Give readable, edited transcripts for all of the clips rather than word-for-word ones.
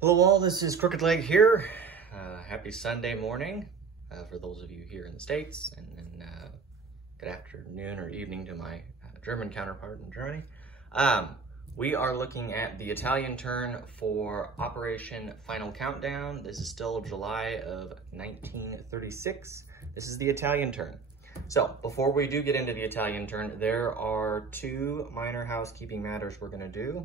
Hello all, this is Crooked Leg here. Happy Sunday morning for those of you here in the States, and then good afternoon or evening to my German counterpart in Germany. We are looking at the Italian turn for Operation Final Countdown. This is still July of 1936. This is the Italian turn. So before we do get into the Italian turn, there are two minor housekeeping matters we're gonna do.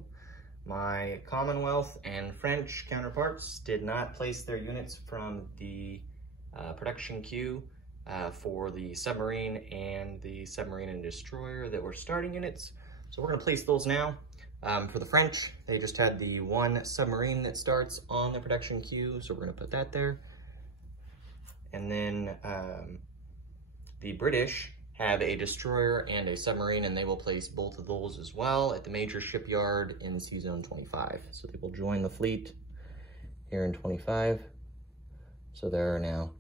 My Commonwealth and French counterparts did not place their units from the production queue for the submarine and destroyer that were starting units. So we're gonna place those now. For the French, they just had the one submarine that starts on the production queue, so we're gonna put that there. And then the British have a destroyer and a submarine, and they will place both of those as well at the major shipyard in Sea Zone 25. So they will join the fleet here in 25. So there are now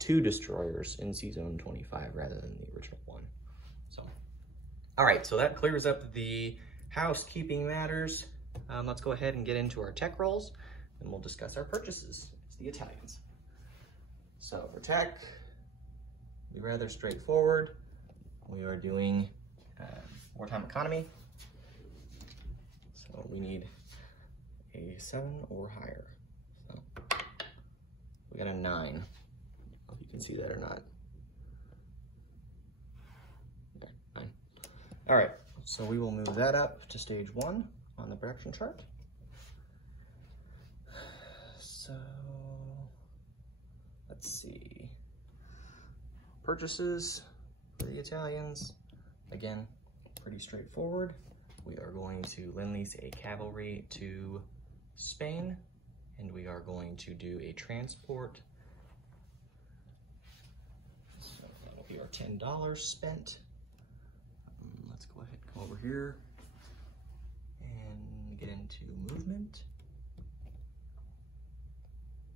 two destroyers in Sea Zone 25 rather than the original one. So, all right, so that clears up the housekeeping matters. Let's go ahead and get into our tech rolls, and we'll discuss our purchases. It's the Italians. So for tech, be rather straightforward. We are doing wartime economy. So we need a 7 or higher. So we got a 9. I don't know if you can see that or not. Okay, 9. All right, so we will move that up to stage 1 on the production chart. So let's see. Purchases for the Italians, again, pretty straightforward. We are going to lend-lease a cavalry to Spain, and we are going to do a transport. So that'll be our $10 spent. Let's go ahead and come over here and get into movement.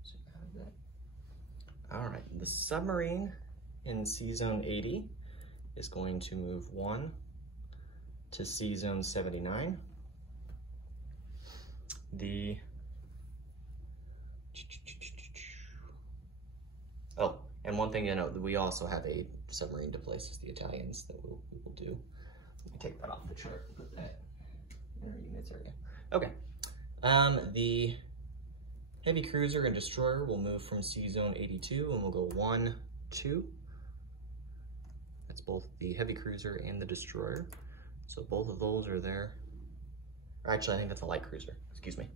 So out of that. All right, the submarine in Sea Zone 80 is going to move 1 to Sea Zone 79. Oh, and one thing to note, we also have a submarine to place as the Italians that we will do. Let me take that off the chart and put that in our units area. Okay, the heavy cruiser and destroyer will move from Sea Zone 82, and we'll go 1, 2. That's both the heavy cruiser and the destroyer. So both of those are there. Actually, I think that's a light cruiser, excuse me.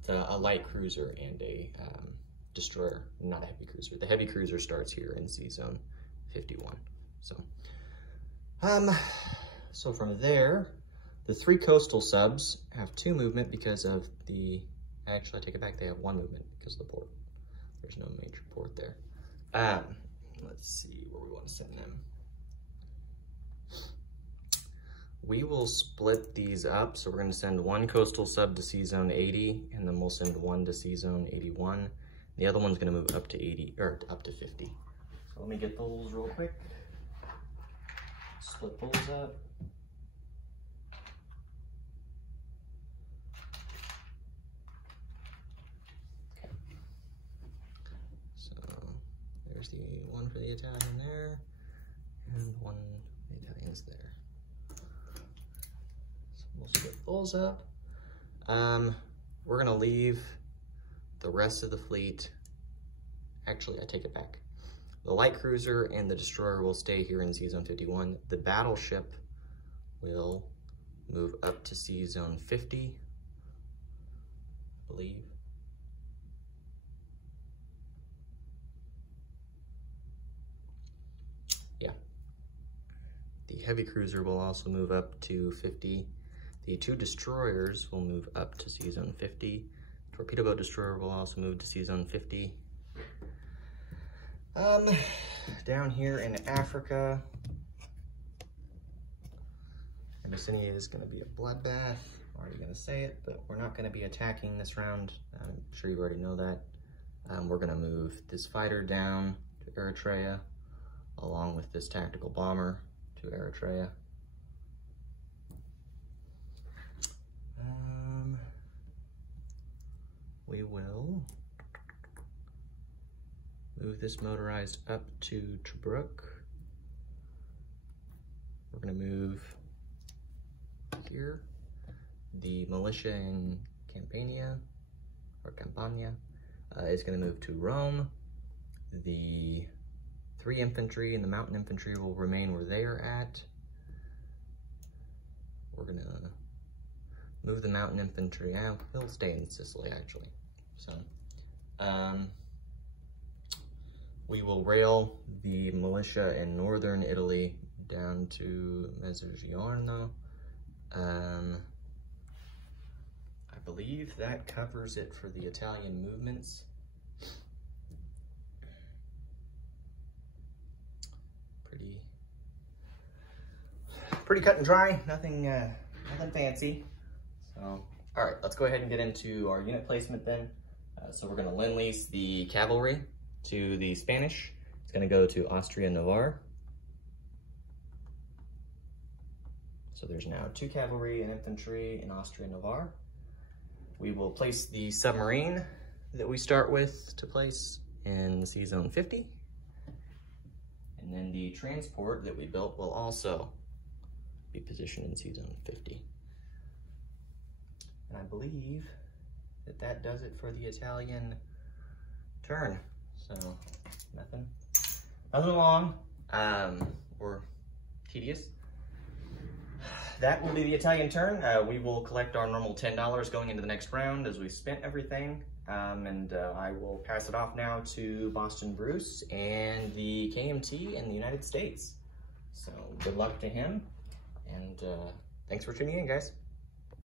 It's a light cruiser and a destroyer, not a heavy cruiser. The heavy cruiser starts here in Sea Zone 51. So from there, the 3 coastal subs have 2 movement because of the, actually I take it back, they have 1 movement because of the port. There's no major port there. Let's see where we want to send them. We will split these up, so we're going to send 1 coastal sub to Sea Zone 80, and then we'll send 1 to Sea Zone 81. The other one's going to move up to 80 or up to 50. So let me get those real quick. Split those up. Okay. So there's the one for the Italian there, and 1 for the Italians there. We'll split those up. We're gonna leave the rest of the fleet. Actually, I take it back. The light cruiser and the destroyer will stay here in Sea Zone 51. The battleship will move up to Sea Zone 50, I believe. Yeah. The heavy cruiser will also move up to 50. The 2 destroyers will move up to Sea Zone 50. Torpedo boat destroyer will also move to Sea Zone 50. Down here in Africa, Abyssinia is going to be a bloodbath. I'm already going to say it, but we're not going to be attacking this round. I'm sure you already know that. We're going to move this fighter down to Eritrea, along with this tactical bomber to Eritrea. we will move this motorized up to Tobruk. We're gonna move here. The militia in Campania is gonna move to Rome. The 3 infantry and the mountain infantry will remain where they are at. We're gonna move the mountain infantry out. They'll stay in Sicily actually. So, we will rail the militia in northern Italy down to Mezzogiorno. I believe that covers it for the Italian movements. Pretty cut and dry, nothing fancy. So, all right, let's go ahead and get into our unit placement then. So we're gonna lend-lease the cavalry to the Spanish. It's gonna go to Austria-Navarre. So there's now 2 cavalry and infantry in Austria-Navarre. We will place the submarine that we start with to place in the Sea Zone 50. And then the transport that we built will also be positioned in Sea Zone 50. And I believe that that does it for the Italian turn. So nothing long or tedious. That will be the Italian turn. We will collect our normal $10 going into the next round as we spent everything. And I will pass it off now to Boston Bruce and the KMT in the United States. So good luck to him, and thanks for tuning in, guys.